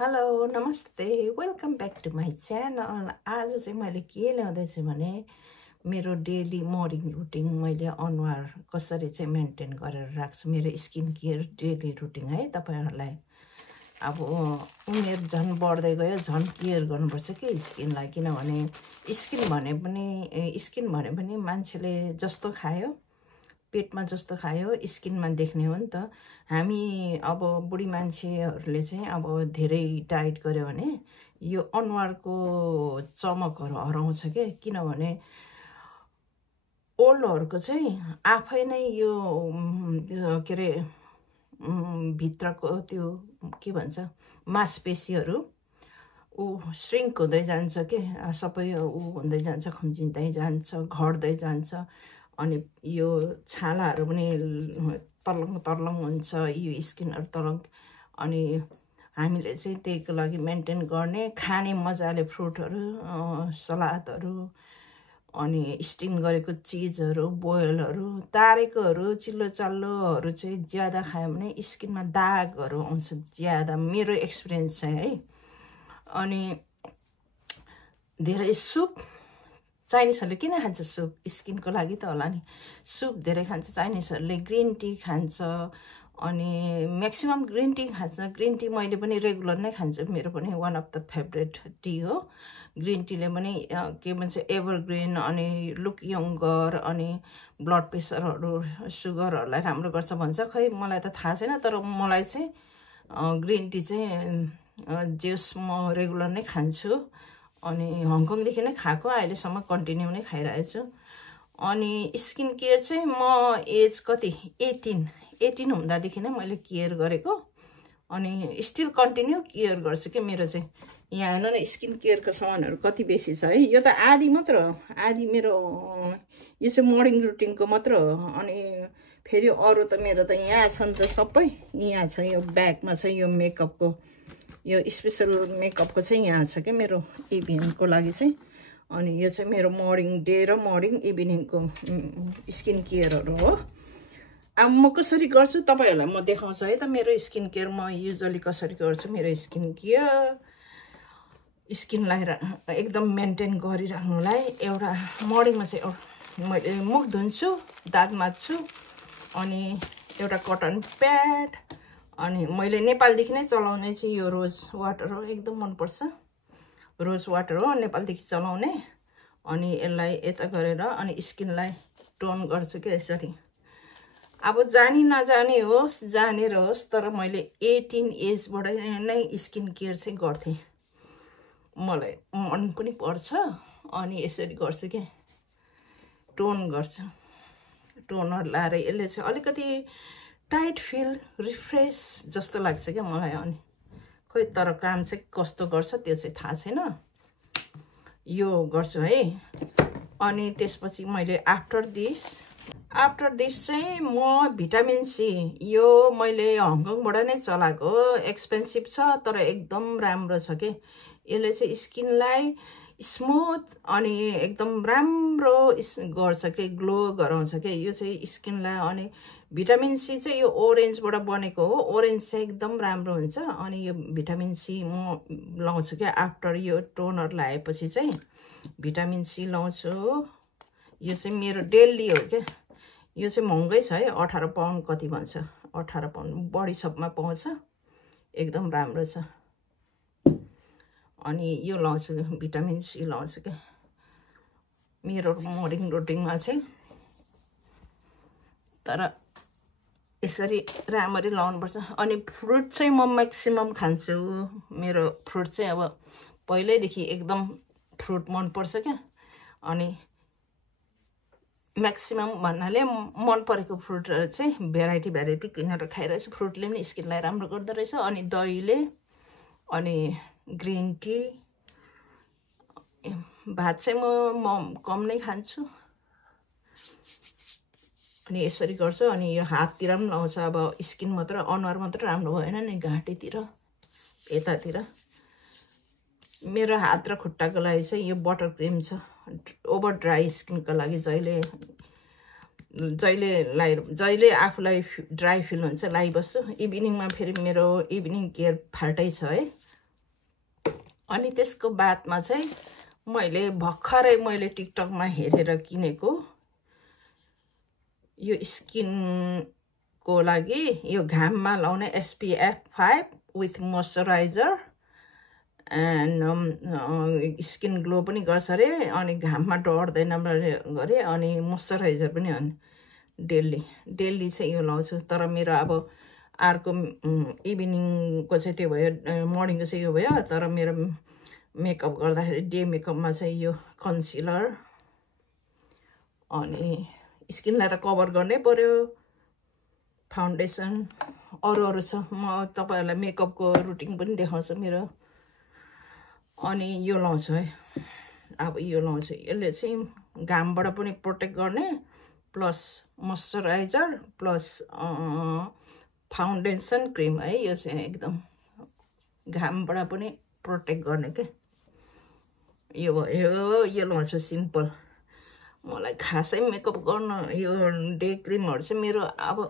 Hello नमस्ते welcome back to my channel. आज चाहिँ मैले के ल्याउँदैछु भने मेरो डेली मर्निङ रुटिन मैले अनुहार कसरी चाहिँ मेन्टेन गरेर राख्छु, मेरो स्किन केयर डेली रुटिन है। तपाईहरुलाई अब उमेर झन् बढ्दै गयो, झन् केयर गर्नुपर्छ कि स्किनलाई, किनभने स्किन भने पनि मान्छेले जस्तो खायो पेटमा जस्तो खायो स्किनमा देख्ने हो नि त। हामी अब बुढी मान्छेहरूले चाहिँ अब धेरै डाइट गर्यो भने यो अनुहारको चमकहरू हराउँछ के, किनभने ओल्डहरूको चाहिँ आफै नै यो के अरे भित्रको त्यो के भन्छ मांसपेशीहरू श्रिङ्क हुँदै जान्छ के, सबै हुँदै जान्छ, खुम्चिँदै जान्छ, घट्दै जान्छ। अनि यो छालाहरू पनि तर्लङ तर्लङ हुन्छ, यो स्किनहरू तर्लङ। अनि हामीले चाहिँ त्यहीको लागि मेन्टेन गर्ने खाने मजाले फ्रुटहरू, सलादहरू, अनि स्टिम गरेको चिजहरू, बोइलहरू, तारेकोहरू, चिल्लो चाल्लोहरू चाहिँ ज्यादा खायो भने स्किनमा दागहरू आउँछ ज्यादा, मेरो एक्सपिरियन्स चाहिँ है। अनि धेरै सुप, चाइनिजहरूले किन खान्छ सुप? स्किनको लागि त होला नि। सुप धेरै खान्छ चाइनिजहरूले, ग्रिन टी खान्छ, अनि म्याक्सिमम ग्रिन टी खान्छ। ग्रिन टी मैले पनि रेगुलर नै खान्छु, मेरो पनि one of the favourite T हो। ग्रिन टीले पनि के भन्छ एभरग्रिन, अनि लुक यङ्गर, अनि ब्लड प्रेसरहरू, सुगरहरूलाई राम्रो गर्छ भन्छ। खै मलाई त थाहा छैन, तर मलाई चाहिँ ग्रिन टी चाहिँ जेस म रेगुलर नै खान्छु। अनि हङकङदेखि नै खाएको, अहिलेसम्म कन्टिन्यू नै खाइरहेको छु। अनि स्किन केयर चाहिँ म एज कति 18 हुँदादेखि नै मैले केयर गरेको, अनि स्टिल कन्टिन्यू केयर गर्छु कि। मेरो चाहिँ यहाँ हेर्नु न स्किन केयरको सामानहरू कति बेसी छ है। यो त आधी मात्र हो, आधी मेरो यो चाहिँ मर्निङ रुटिनको मात्र हो। अनि फेरि अरू त मेरो त यहाँ छ नि त, सबै यहाँ छ। यो ब्यागमा छ यो मेकअपको, यो स्पेसल मेकअपको चाहिँ यहाँ छ क्या मेरो इभिनिङको लागि चाहिँ। अनि यो चाहिँ मेरो मर्निङ डे र मर्निङ इभिनिङको स्किन केयरहरू हो। अब म कसरी गर्छु तपाईहरुलाई म देखाउँछु है त। मेरो स्किन केयर म युजुअली कसरी गर्छु, मेरो स्किन केयर स्किनलाई एकदम मेन्टेन गरिराख्नुलाई एउटा मर्निङमा चाहिँ मैले मुख धुन्छु, दाँत माझ्छु, अनि एउटा कटन प्याड, अनि मैले नेपालदेखि नै चलाउने चाहिँ यो रोज वाटर हो, एकदम मनपर्छ। रोज वाटर हो नेपालदेखि चलाउने। अनि यसलाई यता गरेर अनि स्किनलाई टोन गर्छु क्या यसरी। अब जानी नजाने होस्, जानेर होस्, तर मैले 18 एजबाट नै स्किन केयर चाहिँ गर्थेँ, मलाई मन पनि पर्छ। अनि यसरी गर्छु क्या, टोन गर्छु। टोनर लाएर यसले चाहिँ अलिकति टाइट फिल, रिफ्रेस जस्तो लाग्छ क्या मलाई। अनि खोइ तर काम चाहिँ कस्तो गर्छ त्यो चाहिँ थाहा छैन, यो गर्छु है। अनि त्यसपछि मैले आफ्टर दिस चाहिँ म भिटामिन सी, यो मैले हङकङबाट नै चलाएको, एक्सपेन्सिभ छ तर एकदम राम्रो छ के। यसले चाहिँ स्किनलाई स्मुथ अनि एकदम राम्रो गर्छ के, ग्लो गराउँछ के यो चाहिँ स्किनलाई। अनि भिटामिन सी चाहिँ यो ओरेन्जबाट बनेको हो, ओरेन्ज चाहिँ एकदम राम्रो हुन्छ। अनि यो भिटामिन सी म लाउँछु क्या आफ्टर यो टोनर लगाएपछि चाहिँ भिटामिन सी लाउँछु। यो चाहिँ मेरो डेली हो क्या। यो चाहिँ महँगै छ है, 18 पाउन्ड कति भन्छ, 18 पाउन्ड बडी सपमा पाउँछ, एकदम राम्रो छ। अनि यो लाउँछु, भिटामिन सी लाउँछु क्या मेरो मर्निङ रुटिनमा चाहिँ। तर यसरी राम्ररी लाउनुपर्छ। अनि फ्रुट चाहिँ म म्याक्सिमम खान्छु। मेरो फ्रुट चाहिँ अब पहिल्यैदेखि एकदम फ्रुट मनपर्छ क्या। अनि म्याक्सिमम भन्नाले मन परेको फ्रुटहरू चाहिँ भेराइटी किनेर खाइरहेछु। फ्रुटले पनि स्किनलाई राम्रो गर्दो रहेछ। अनि दहीले, अनि ग्रिन टी, भात चाहिँ म कम नै खान्छु। अनि यसरी गर्छु। अनि यो हाततिर पनि लाउँछ, अब स्किन मात्र अनुहार मात्र राम्रो भएन नि, घाँटीतिर यतातिर। मेरो हात र खुट्टाको लागि चाहिँ यो बटर क्रिम छ, ओभर ड्राई स्किनको लागि। जहिले आफूलाई ड्राई फिल हुन्छ लगाइबस्छु। इभिनिङमा फेरि मेरो इभिनिङ केयर फाल्टै छ है, अनि त्यसको बादमा चाहिँ मैले भर्खरै मैले टिकटकमा हेरेर किनेको यो स्किनको लागि यो घाममा लाउने SPF 5 with moisturiser and skin glow पनि गर्छ रे अनि घाममा डढ्दैन गरे अनि मोइस्चराइजर पनि हो डेली चाहिँ यो लाउँछु तर मेरो अब अर्को इभिनिङको चाहिँ त्यो भयो मर्निङको चाहिँ यो भयो तर मेरो मेकअप गर्दाखेरि डे मेकअपमा चाहिँ यो कन्सिलर अनि स्किनलाई त कभर गर्नै पर्यो फाउन्डेसन अरू छ म तपाईहरुलाई मेकअपको रुटिन पनि देखाउँछु मेरो अनि यो लाउँछु है अब यो लाउँछु यसले चाहिँ घामबाट पनि प्रोटेक्ट गर्ने plus moisturiser plus foundation cream है यो चाहिँ एकदम घामबाट पनि प्रोटेक्ट गर्ने के यो भयो यो लाउँछु सिम्पल मलाई खासै मेकअप गर्न यो डे क्रिमहरु चाहिँ मेरो अब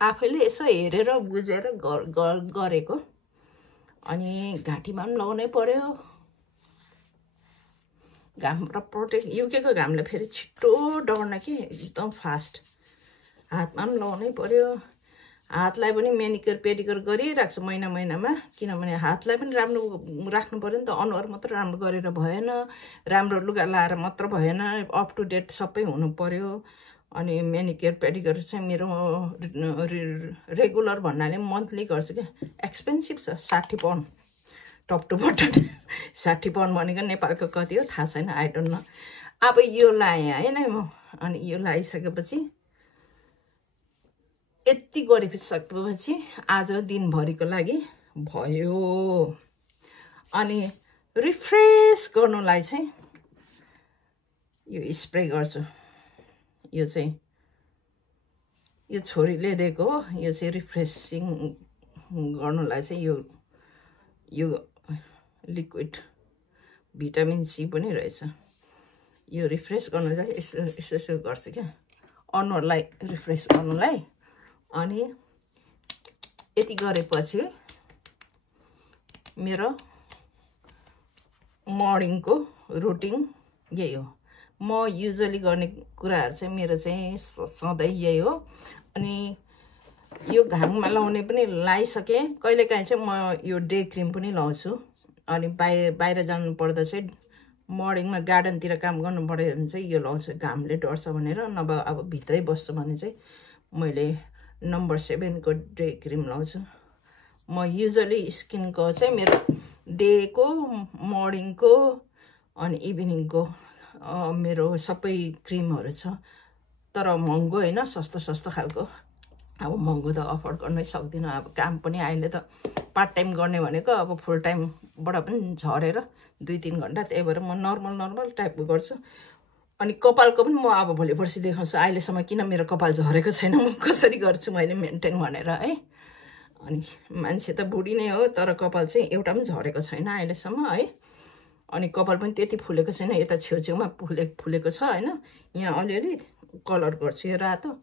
आफैले यसो हेरेर बुझेर गरेको अनि घाँटीमा पनि लाउनै पर्यो घामबाट प्रोटेक्ट युकेको घामले फेरि छिटो डढ्न के एकदम फास्ट हातमा पनि लाउनै पर्यो हातलाई पनि म्यानिक्योर पेडिक्योर गरिराख्छु महिनामा किनभने हातलाई पनि राम्रो राख्नु पर्यो नि त अनुहार मात्र राम्रो गरेर भएन राम्रो लुगा लाएर मात्र भएन अप टु डेट सबै हुनु पर्यो अनि म्यानिक्योर पेडिक्योर चाहिँ मेरो रेगुलर भन्नाले मन्थली गर्छु क्या एक्सपेन्सिभ छ 60 pound top to bottom 60 pound भनेको नेपालको कति हो थाहा छैन आई डोन्ट नो अब यो लाएँ हैन म अनि यो लाइसकेपछि यति गरिसकेपछि आज दिनभरिको लागि भयो अनि रिफ्रेश गर्नुलाई चाहिँ यो स्प्रे गर्छु यो चाहिँ यो छोरीले दिएको हो यो चाहिँ रिफ्रेसिङ गर्नुलाई चाहिँ यो लिक्विड भिटामिन सी पनि रहेछ यो रिफ्रेश गर्नु चाहिँ यसो गर्छु क्या अनुहारलाई रिफ्रेश गर्नुलाई अनि यति गरेपछि मेरो मर्निङको रुटिन यही हो म युजुअली गर्ने कुराहरु चाहिँ मेरो चाहिँ सधैं यही हो अनि यो घाममा लाउने पनि लाइसके कहिलेकाहीँ चाहिँ म यो डे क्रिम पनि लाउँछु अनि बाहिर जानु पर्दा चाहिँ मर्निङमा गार्डनतिर काम गर्नु पर्यो भने चाहिँ यो लाउँछु घामले डढ्छ भनेर नभए अब भित्रै बस्छु भने चाहिँ मैले नम्बर 7 को डे क्रिम लाउँछु म युजुअली स्किनको चाहिँ मेरो डे को मर्निङ को अनि इभिनिङ को मेरो सबै क्रिमहरु छ तर महँगो हैन सस्तो खालको अब महँगो त अफोर्ड गर्नै सक्दिन अब काम पनि अहिले त पार्ट टाइम गर्ने भनेको अब फुल टाइम बाट पनि झरेर 2-3 घण्टा त्यही भएर म नर्मल टाइपको गर्छु अनि कपालको पनि म अब भोलि पर्सि देखाउँछु अहिलेसम्म किन मेरो कपाल झरेको छैन म कसरी गर्छु मैले मेन्टेन भनेर है अनि मान्छे त बुढी नै हो तर कपाल चाहिँ एउटा पनि झरेको छैन अहिलेसम्म है अनि कपाल पनि त्यति फुलेको छैन यता छेउछेउमा फुलेको छ हैन यहाँ अलिअलि कलर गर्छु यो रातो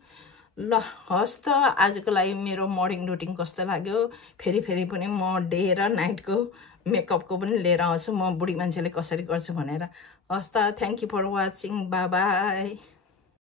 ल हस् त आजको लागि मेरो मर्निङ रुटिन कस्तो लाग्यो फेरि पनि म डे र नाइटको मेकअपको पनि लिएर आउँछु म बुढी मान्छेले कसरी गर्छु भनेर हस् त thank you for watching bye by